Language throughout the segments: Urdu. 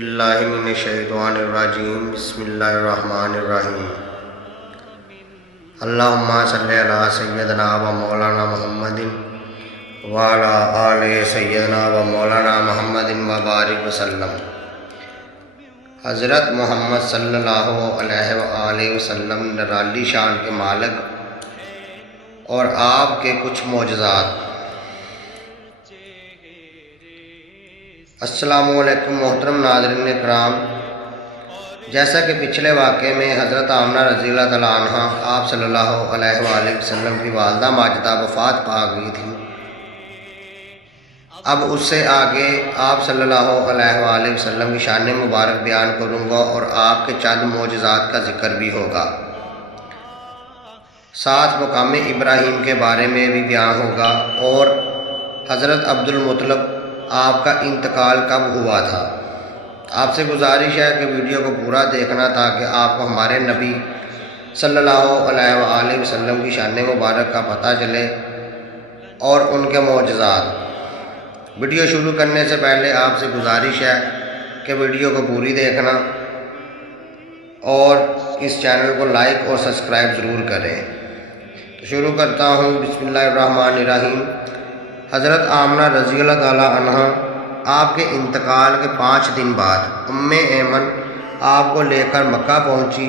اللہ من الشیطان الرجیم بسم اللہ الرحمن الرحیم اللہم صلی علی سیدنا و مولانا محمد وعلی آل سیدنا و مولانا محمد وبارک وسلم۔ حضرت محمد صلی اللہ علیہ وآلہ وسلم نرالی شان کے مالک اور آپ کے کچھ معجزات۔ السلام علیکم محترم ناظرین اکرام، جیسا کہ پچھلے واقعے میں حضرت آمنہ رضی اللہ تعالیٰ عنہ آپ صلی اللہ علیہ وآلہ وسلم کی والدہ ماجدہ وفات پا گئی تھی، اب اس سے آگے آپ صلی اللہ علیہ وآلہ وسلم کی شان مبارک بیان کروں گا اور آپ کے چند معجزات کا ذکر بھی ہوگا، ساتھ مقام ابراہیم کے بارے میں بھی بیان ہوگا اور حضرت عبد المطلب آپ کا انتقال کب ہوا تھا۔ آپ سے گزارش ہے کہ ویڈیو کو پورا دیکھنا تاکہ آپ کو ہمارے نبی صلی اللہ علیہ وآلہ وسلم کی شان مبارک کا پتہ چلے اور ان کے معجزات۔ ویڈیو شروع کرنے سے پہلے آپ سے گزارش ہے کہ ویڈیو کو پوری دیکھنا اور اس چینل کو لائک اور سبسکرائب ضرور کریں۔ تو شروع کرتا ہوں، بسم اللہ الرحمن الرحیم۔ حضرت آمنہ رضی اللہ تعالیٰ عنہ آپ کے انتقال کے 5 دن بعد ام ایمن آپ کو لے کر مکہ پہنچی،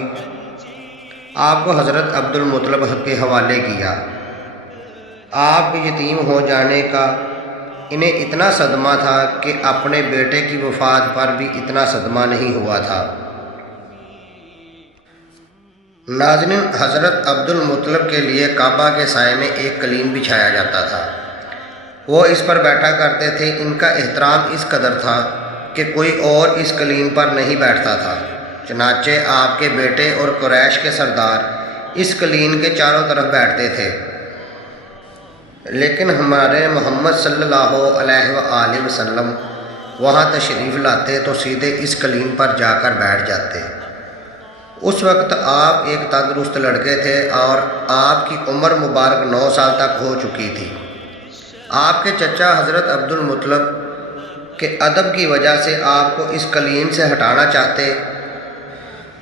آپ کو حضرت عبد المطلب کے حوالے کیا۔ آپ کے یتیم ہو جانے کا انہیں اتنا صدمہ تھا کہ اپنے بیٹے کی وفات پر بھی اتنا صدمہ نہیں ہوا تھا۔ ناظرین، حضرت عبد المطلب کے لیے کعبہ کے سائے میں ایک قلین بچھایا جاتا تھا، وہ اس پر بیٹھا کرتے تھے۔ ان کا احترام اس قدر تھا کہ کوئی اور اس قلین پر نہیں بیٹھتا تھا، چنانچہ آپ کے بیٹے اور قریش کے سردار اس قلین کے چاروں طرف بیٹھتے تھے، لیکن ہمارے محمد صلی اللہ علیہ وآلہ وسلم وہاں تشریف لاتے تو سیدھے اس قلین پر جا کر بیٹھ جاتے۔ اس وقت آپ ایک تندرست لڑکے تھے اور آپ کی عمر مبارک 9 سال تک ہو چکی تھی۔ آپ کے چچا حضرت عبد المطلب کے ادب کی وجہ سے آپ کو اس قلین سے ہٹانا چاہتے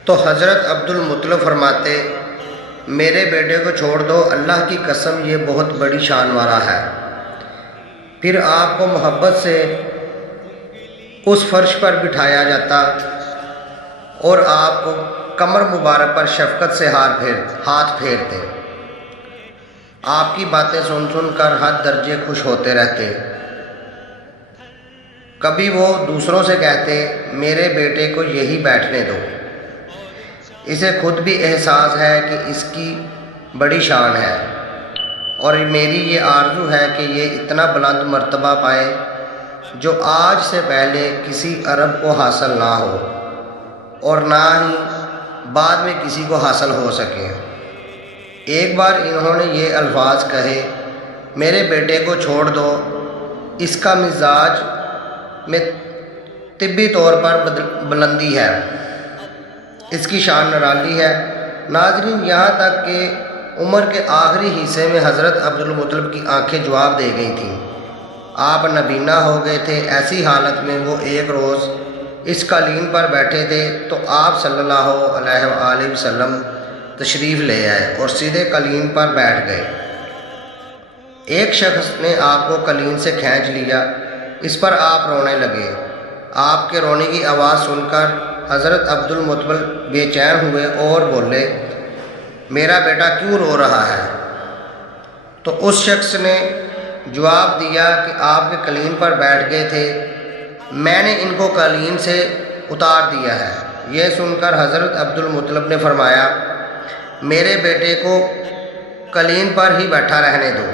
تو حضرت عبد المطلب فرماتے، میرے بیٹے کو چھوڑ دو، اللہ کی قسم یہ بہت بڑی شان والا ہے۔ پھر آپ کو محبت سے اس فرش پر بٹھایا جاتا اور آپ کو کمر مبارک پر شفقت سے ہاتھ پھیرتے۔ آپ کی باتیں سن سن کر حد درجے خوش ہوتے رہتے۔ کبھی وہ دوسروں سے کہتے، میرے بیٹے کو یہی بیٹھنے دو، اسے خود بھی احساس ہے کہ اس کی بڑی شان ہے اور میری یہ آرزو ہے کہ یہ اتنا بلند مرتبہ پائے جو آج سے پہلے کسی عرب کو حاصل نہ ہو اور نہ ہی بعد میں کسی کو حاصل ہو سکے۔ ایک بار انہوں نے یہ الفاظ کہے، میرے بیٹے کو چھوڑ دو، اس کا مزاج میں طبی طور پر بلندی ہے، اس کی شان نرالی ہے۔ ناظرین، یہاں تک کہ عمر کے آخری حصے میں حضرت عبد المطلب کی آنکھیں جواب دے گئی تھیں، آپ نابینا ہو گئے تھے۔ ایسی حالت میں وہ ایک روز اس قلین پر بیٹھے تھے تو آپ صلی اللہ علیہ وآلہ وسلم تشریف لے آئے اور سیدھے قلین پر بیٹھ گئے۔ ایک شخص نے آپ کو قلین سے کھینچ لیا، اس پر آپ رونے لگے۔ آپ کے رونے کی آواز سن کر حضرت عبد المطلب بے چین ہوئے اور بولے، میرا بیٹا کیوں رو رہا ہے؟ تو اس شخص نے جواب دیا کہ آپ کے قلین پر بیٹھ گئے تھے، میں نے ان کو قلین سے اتار دیا ہے۔ یہ سن کر حضرت عبد المطلب نے فرمایا، میرے بیٹے کو قلین پر ہی بیٹھا رہنے دو،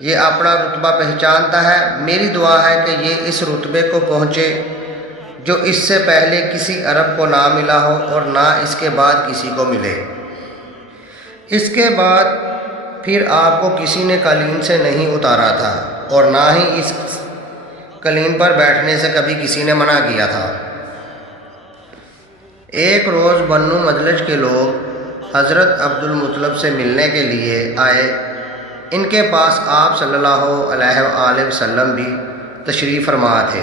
یہ اپنا رتبہ پہچانتا ہے۔ میری دعا ہے کہ یہ اس رتبے کو پہنچے جو اس سے پہلے کسی عرب کو نہ ملا ہو اور نہ اس کے بعد کسی کو ملے۔ اس کے بعد پھر آپ کو کسی نے قلین سے نہیں اتارا تھا اور نہ ہی اس قلین پر بیٹھنے سے کبھی کسی نے منع کیا تھا۔ ایک روز بنو مدلج کے لوگ حضرت عبد المطلب سے ملنے کے لیے آئے۔ ان کے پاس آپ صلی اللہ علیہ وآلہ وسلم بھی تشریف فرما تھے۔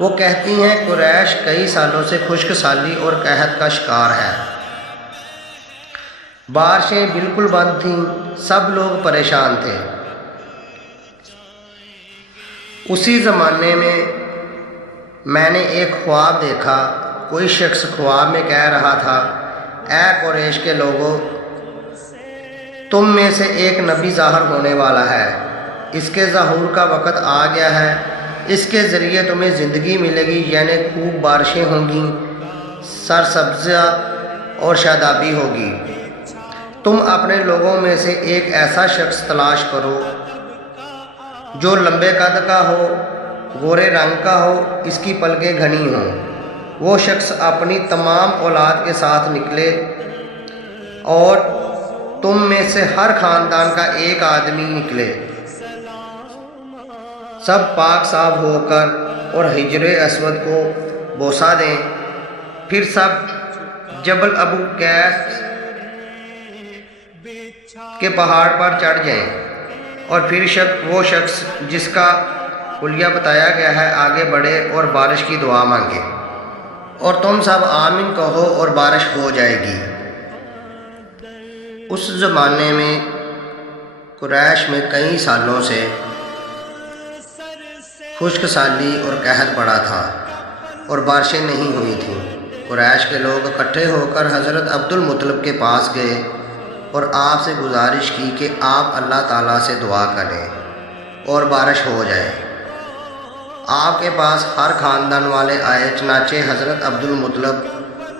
وہ کہتی ہیں قریش کئی سالوں سے خشک سالی اور قحط کا شکار ہے، بارشیں بالکل بند تھیں، سب لوگ پریشان تھے۔ اسی زمانے میں نے ایک خواب دیکھا، کوئی شخص خواب میں کہہ رہا تھا، اے قریش کے لوگوں، تم میں سے ایک نبی ظاہر ہونے والا ہے، اس کے ظہور کا وقت آ گیا ہے، اس کے ذریعے تمہیں زندگی ملے گی، یعنی خوب بارشیں ہوں گی، سرسبزیاں اور شادابی ہوگی۔ تم اپنے لوگوں میں سے ایک ایسا شخص تلاش کرو جو لمبے قد کا ہو، گورے رنگ کا ہو، اس کی پلکیں گھنی ہوں۔ وہ شخص اپنی تمام اولاد کے ساتھ نکلے اور تم میں سے ہر خاندان کا ایک آدمی نکلے، سب پاک صاف ہو کر اور حجر اسود کو بوسہ دیں، پھر سب جبل ابو قیس کے پہاڑ پر چڑھ جائیں، اور پھر وہ شخص جس کا حلیہ بتایا گیا ہے آگے بڑھے اور بارش کی دعا مانگے، اور تم سب آمین کہو اور بارش ہو جائے گی۔ اس زمانے میں قریش میں کئی سالوں سے خشک سالی اور قحط پڑا تھا اور بارشیں نہیں ہوئی تھیں۔ قریش کے لوگ اکٹھے ہو کر حضرت عبد المطلب کے پاس گئے اور آپ سے گزارش کی کہ آپ اللہ تعالیٰ سے دعا کریں اور بارش ہو جائے۔ آپ کے پاس ہر خاندان والے آئے، چنانچہ حضرت عبد المطلب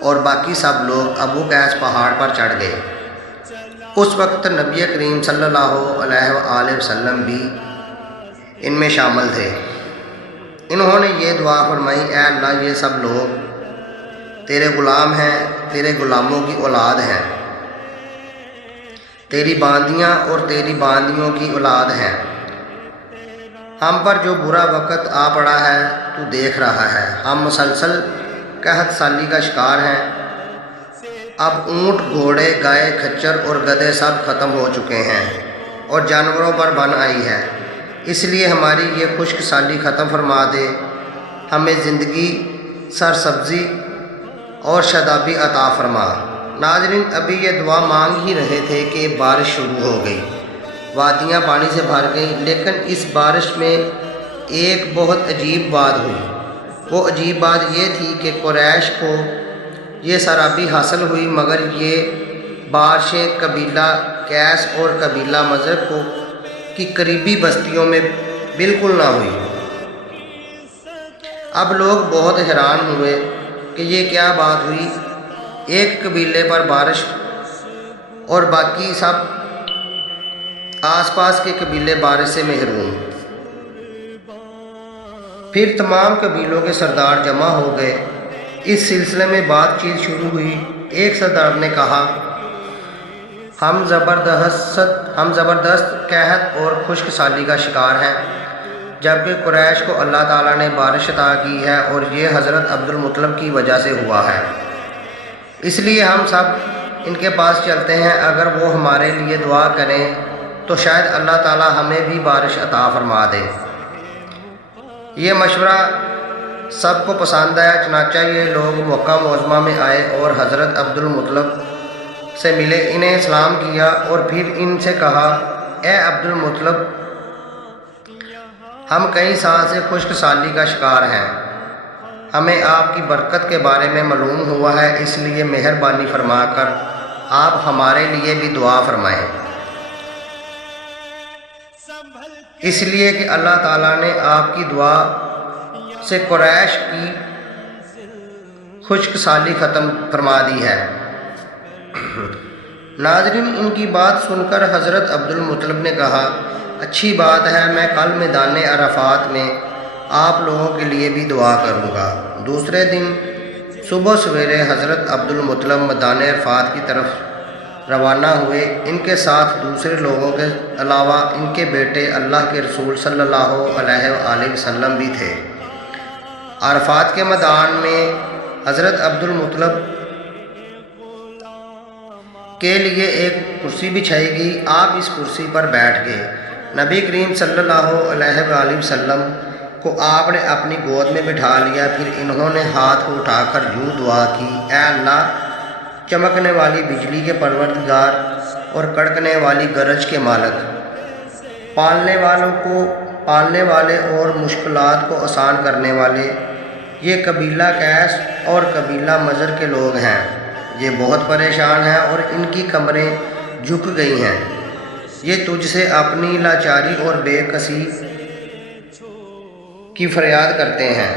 اور باقی سب لوگ ابو قیس پہاڑ پر چڑھ گئے۔ اس وقت نبی کریم صلی اللہ علیہ وآلہ وسلم بھی ان میں شامل تھے۔ انہوں نے یہ دعا فرمائی، اے اللہ، یہ سب لوگ تیرے غلام ہیں، تیرے غلاموں کی اولاد ہیں، تیری باندیاں اور تیری باندیوں کی اولاد ہیں۔ ہم پر جو برا وقت آ پڑا ہے تو دیکھ رہا ہے، ہم مسلسل قحط سالی کا شکار ہیں۔ اب اونٹ، گھوڑے، گائے، کھچر اور گدھے سب ختم ہو چکے ہیں اور جانوروں پر بن آئی ہے، اس لیے ہماری یہ خشک سالی ختم فرما دے، ہمیں زندگی، سرسبزی اور شادابی عطا فرما۔ ناظرین، ابھی یہ دعا مانگ ہی رہے تھے کہ بارش شروع ہو گئی، وادیاں پانی سے بھر گئیں، لیکن اس بارش میں ایک بہت عجیب بات ہوئی۔ وہ عجیب بات یہ تھی کہ قریش کو یہ سرابی حاصل ہوئی، مگر یہ بارشیں قبیلہ قیس اور قبیلہ مضر کی قریبی بستیوں میں بالکل نہ ہوئی۔ اب لوگ بہت حیران ہوئے کہ یہ کیا بات ہوئی، ایک قبیلے پر بارش اور باقی سب آس پاس کے قبیلے بارش سے محروم۔ پھر تمام قبیلوں کے سردار جمع ہو گئے، اس سلسلے میں بات چیت شروع ہوئی۔ ایک سردار نے کہا، ہم زبردست قحط اور خشک سالی کا شکار ہیں، جبکہ قریش کو اللہ تعالیٰ نے بارش عطا کی ہے اور یہ حضرت عبد المطلب کی وجہ سے ہوا ہے، اس لیے ہم سب ان کے پاس چلتے ہیں، اگر وہ ہمارے لیے دعا کریں تو شاید اللہ تعالیٰ ہمیں بھی بارش عطا فرما دے۔ یہ مشورہ سب کو پسند آیا، چنانچہ یہ لوگ مکہ معظمہ میں آئے اور حضرت عبد المطلب سے ملے، انہیں سلام کیا اور پھر ان سے کہا، اے عبد المطلب، ہم کئی سال سے خشک سالی کا شکار ہیں، ہمیں آپ کی برکت کے بارے میں معلوم ہوا ہے، اس لیے مہربانی فرما کر آپ ہمارے لیے بھی دعا فرمائیں، اس لیے کہ اللہ تعالیٰ نے آپ کی دعا سے قریش کی خشک سالی ختم فرما دی ہے۔ ناظرین، ان کی بات سن کر حضرت عبد المطلب نے کہا، اچھی بات ہے، میں کل میدان عرفات میں آپ لوگوں کے لیے بھی دعا کروں گا۔ دوسرے دن صبح سویرے حضرت عبد المطلب میدان عرفات کی طرف روانہ ہوئے، ان کے ساتھ دوسرے لوگوں کے علاوہ ان کے بیٹے اللہ کے رسول صلی اللہ علیہ وآلہ وسلم بھی تھے۔ عرفات کے میدان میں حضرت عبد المطلب کے لیے ایک کرسی بچھائی گئی، آپ اس کرسی پر بیٹھ گئے۔ نبی کریم صلی اللہ علیہ وآلہ وسلم کو آپ نے اپنی گود میں بٹھا لیا۔ پھر انہوں نے ہاتھ کو اٹھا کر یوں دعا کی، اے اللہ، چمکنے والی بجلی کے پروردگار اور کڑکنے والی گرج کے مالک، پالنے والے اور مشکلات کو آسان کرنے والے، یہ قبیلہ قیس اور قبیلہ مضر کے لوگ ہیں، یہ بہت پریشان ہیں اور ان کی کمریں جھک گئی ہیں، یہ تجھ سے اپنی لاچاری اور بے کسی کی فریاد کرتے ہیں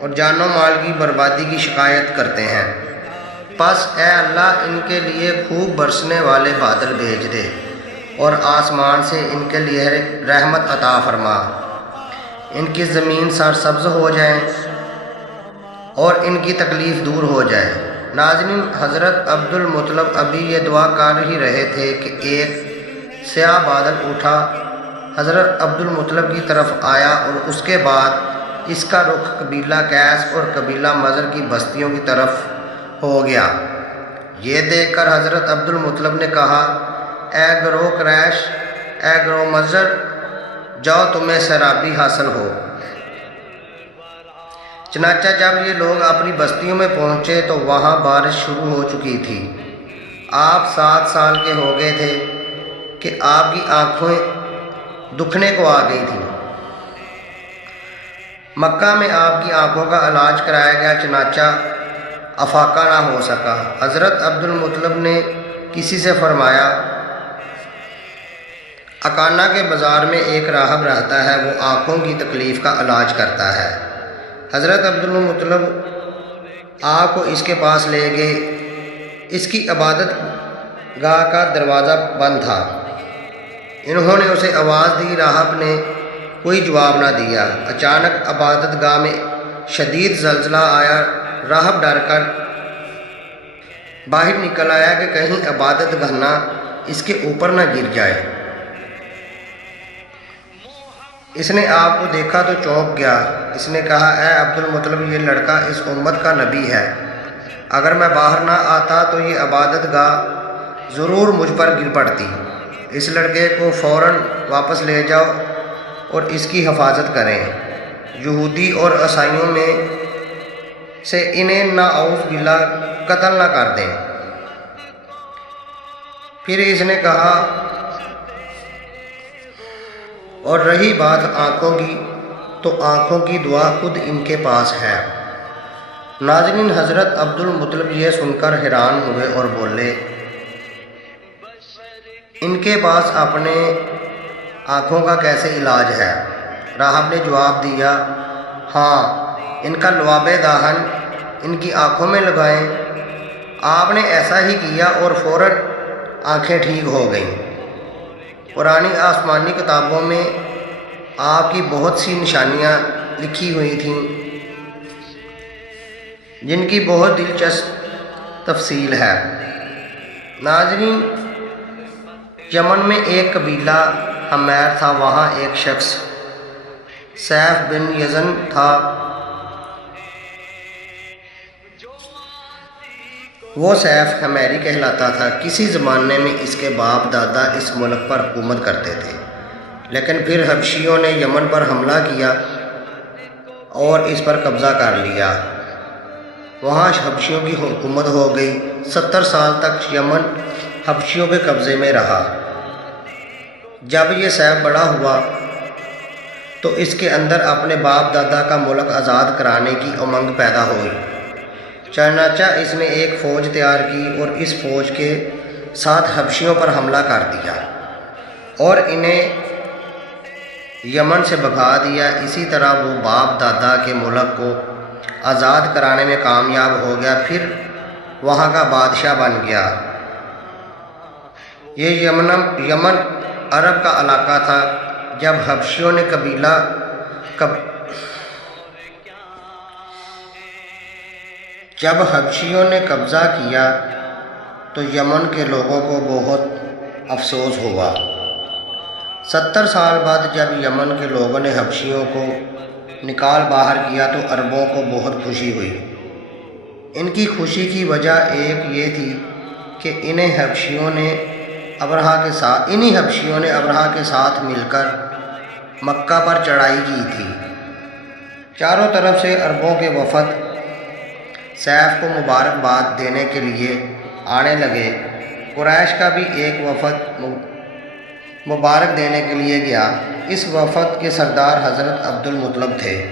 اور جان و مال کی بربادی کی شکایت کرتے ہیں۔ پس اے اللہ، ان کے لیے خوب برسنے والے بادل بھیج دے اور آسمان سے ان کے لیے رحمت عطا فرما، ان کی زمین سرسبز ہو جائے اور ان کی تکلیف دور ہو جائے۔ ناظرین، حضرت عبد المطلب ابھی یہ دعا کر ہی رہے تھے کہ ایک سیاہ بادل اٹھا حضرت عبد المطلب کی طرف آیا اور اس کے بعد اس کا رخ قبیلہ قیس اور قبیلہ مضر کی بستیوں کی طرف ہو گیا۔ یہ دیکھ کر حضرت عبد المطلب نے کہا، اے گروہ قریش، اے گروہ مضر، جاؤ تمہیں سیرابی حاصل ہو۔ چنانچہ جب یہ لوگ اپنی بستیوں میں پہنچے تو وہاں بارش شروع ہو چکی تھی۔ آپ 7 سال کے ہو گئے تھے کہ آپ کی آنکھیں دکھنے کو آ گئی تھیں۔ مکہ میں آپ کی آنکھوں کا علاج کرایا گیا، چنانچہ افاقہ نہ ہو سکا۔ حضرت عبد المطلب نے کسی سے فرمایا، اکانہ کے بازار میں ایک راہب رہتا ہے، وہ آنکھوں کی تکلیف کا علاج کرتا ہے۔ حضرت عبد المطلب آپ کو اس کے پاس لے گئے۔ اس کی عبادت گاہ کا دروازہ بند تھا۔ انہوں نے اسے آواز دی، راہب نے کوئی جواب نہ دیا۔ اچانک عبادت گاہ میں شدید زلزلہ آیا۔ راہب ڈر کر باہر نکل آیا کہ کہیں عبادت گاہ اس کے اوپر نہ گر جائے۔ اس نے آپ کو دیکھا تو چونک گیا۔ اس نے کہا، اے عبد المطلب، یہ لڑکا اس امت کا نبی ہے، اگر میں باہر نہ آتا تو یہ عبادت گاہ ضرور مجھ پر گر پڑتی۔ اس لڑکے کو فوراً واپس لے جاؤ اور اس کی حفاظت کریں، یہودی اور عیسائیوں میں سے انہیں نعوذ باللہ قتل نہ کر دیں۔ پھر اس نے کہا، اور رہی بات آنکھوں کی، تو آنکھوں کی دعا خود ان کے پاس ہے۔ ناظرین، حضرت عبد المطلب یہ سن کر حیران ہوئے اور بولے، ان کے پاس اپنے آنکھوں کا کیسے علاج ہے؟ راہب نے جواب دیا، ہاں، ان کا لعاب دہن ان کی آنکھوں میں لگائیں۔ آپ نے ایسا ہی کیا اور فوراً آنکھیں ٹھیک ہو گئیں۔ پرانی آسمانی کتابوں میں آپ کی بہت سی نشانیاں لکھی ہوئی تھیں جن کی بہت دلچسپ تفصیل ہے۔ ناظرین، یمن میں ایک قبیلہ حمیر تھا، وہاں ایک شخص سیف بن یزن تھا۔ وہ سیف حمیری کہلاتا تھا۔ کسی زمانے میں اس کے باپ دادا اس ملک پر حکومت کرتے تھے، لیکن پھر حبشیوں نے یمن پر حملہ کیا اور اس پر قبضہ کر لیا۔ وہاں حبشیوں کی حکومت ہو گئی۔ 70 سال تک یمن حبشیوں کے قبضے میں رہا۔ جب یہ سیف بڑا ہوا تو اس کے اندر اپنے باپ دادا کا ملک آزاد کرانے کی امنگ پیدا ہوئی۔ چنانچہ اس نے ایک فوج تیار کی اور اس فوج کے ساتھ حبشیوں پر حملہ کر دیا اور انہیں یمن سے بھگا دیا۔ اسی طرح وہ باپ دادا کے ملک کو آزاد کرانے میں کامیاب ہو گیا، پھر وہاں کا بادشاہ بن گیا۔ یہ یمن عرب کا علاقہ تھا۔ جب حبشیوں نے قبضہ کیا تو یمن کے لوگوں کو بہت افسوس ہوا۔ 70 سال بعد جب یمن کے لوگوں نے حبشیوں کو نکال باہر کیا تو عربوں کو بہت خوشی ہوئی۔ ان کی خوشی کی وجہ ایک یہ تھی کہ انہی حبشیوں نے ابرہہ کے ساتھ مل کر مکہ پر چڑھائی کی تھی۔ چاروں طرف سے عربوں کے وفد سیف کو مبارکباد دینے کے لیے آنے لگے۔ قریش کا بھی ایک وفد مبارک دینے کے لیے گیا۔ اس وفد کے سردار حضرت عبد المطلب تھے۔